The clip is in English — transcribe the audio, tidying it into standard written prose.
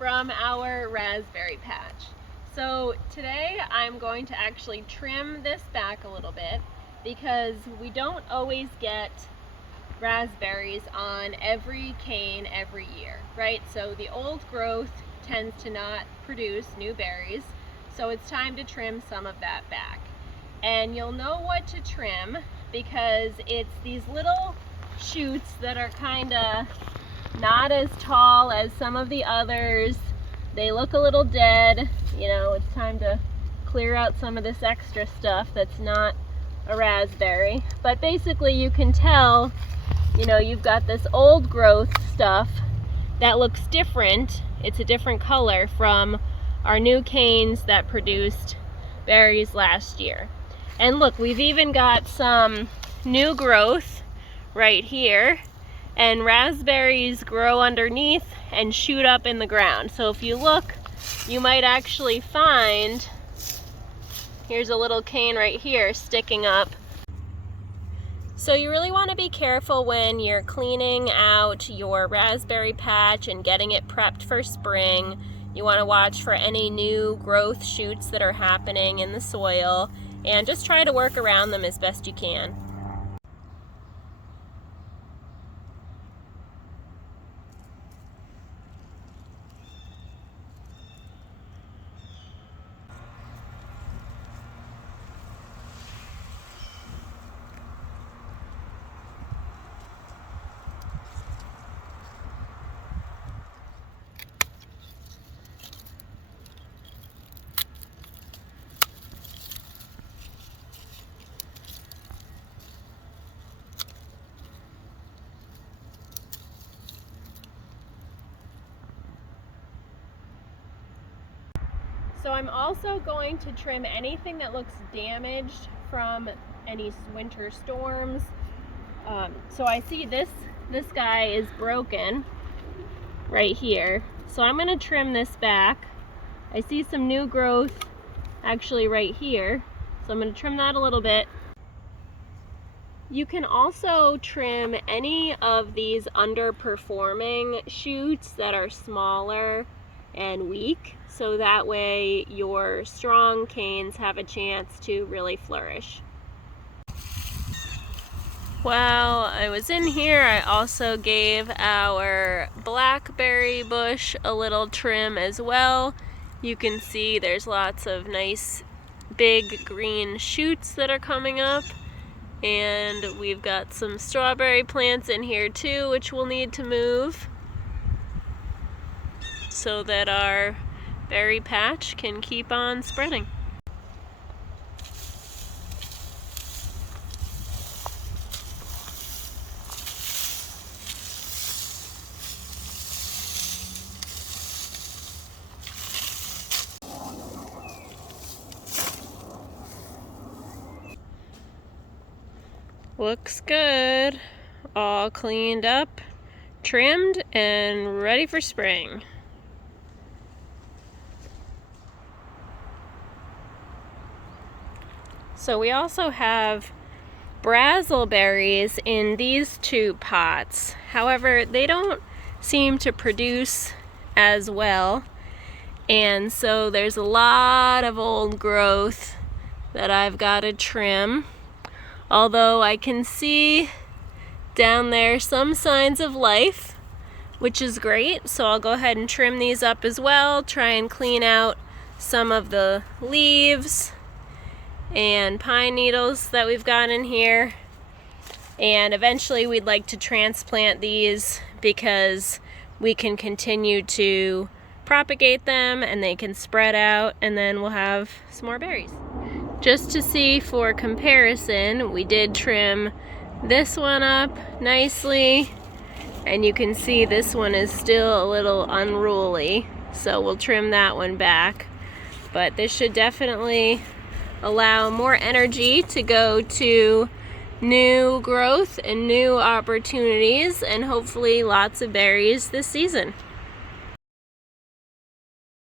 from our raspberry patch. So today I'm going to actually trim this back a little bit because we don't always get raspberries on every cane every year, right? So the old growth tends to not produce new berries, so it's time to trim some of that back. And you'll know what to trim because it's these little shoots that are kind of not as tall as some of the others. They look a little dead. You know, it's time to clear out some of this extra stuff that's not a raspberry. But basically you can tell, you know, you've got this old growth stuff that looks different. It's a different color from our new canes that produced berries last year. And look, we've even got some new growth right here, and raspberries grow underneath and shoot up in the ground. So if you look, you might actually find, here's a little cane right here sticking up. So you really want to be careful when you're cleaning out your raspberry patch and getting it prepped for spring. You want to watch for any new growth shoots that are happening in the soil and just try to work around them as best you can. So I'm also going to trim anything that looks damaged from any winter storms. So I see this guy is broken right here. So I'm going to trim this back. I see some new growth actually right here. So I'm going to trim that a little bit. You can also trim any of these underperforming shoots that are smaller and weak, so that way your strong canes have a chance to really flourish. While I was in here, I also gave our blackberry bush a little trim as well. You can see there's lots of nice big green shoots that are coming up, and we've got some strawberry plants in here too, which we'll need to move so that our berry patch can keep on spreading. Looks good. All cleaned up, trimmed, and ready for spring. So we also have BrazelBerries in these two pots. However, they don't seem to produce as well. And so there's a lot of old growth that I've got to trim. Although I can see down there some signs of life, which is great. So I'll go ahead and trim these up as well, try and clean out some of the leaves and pine needles that we've got in here. And eventually we'd like to transplant these because we can continue to propagate them and they can spread out, and then we'll have some more berries. Just to see for comparison, we did trim this one up nicely, and you can see this one is still a little unruly, so we'll trim that one back. But this should definitely allow more energy to go to new growth and new opportunities, and hopefully lots of berries this season.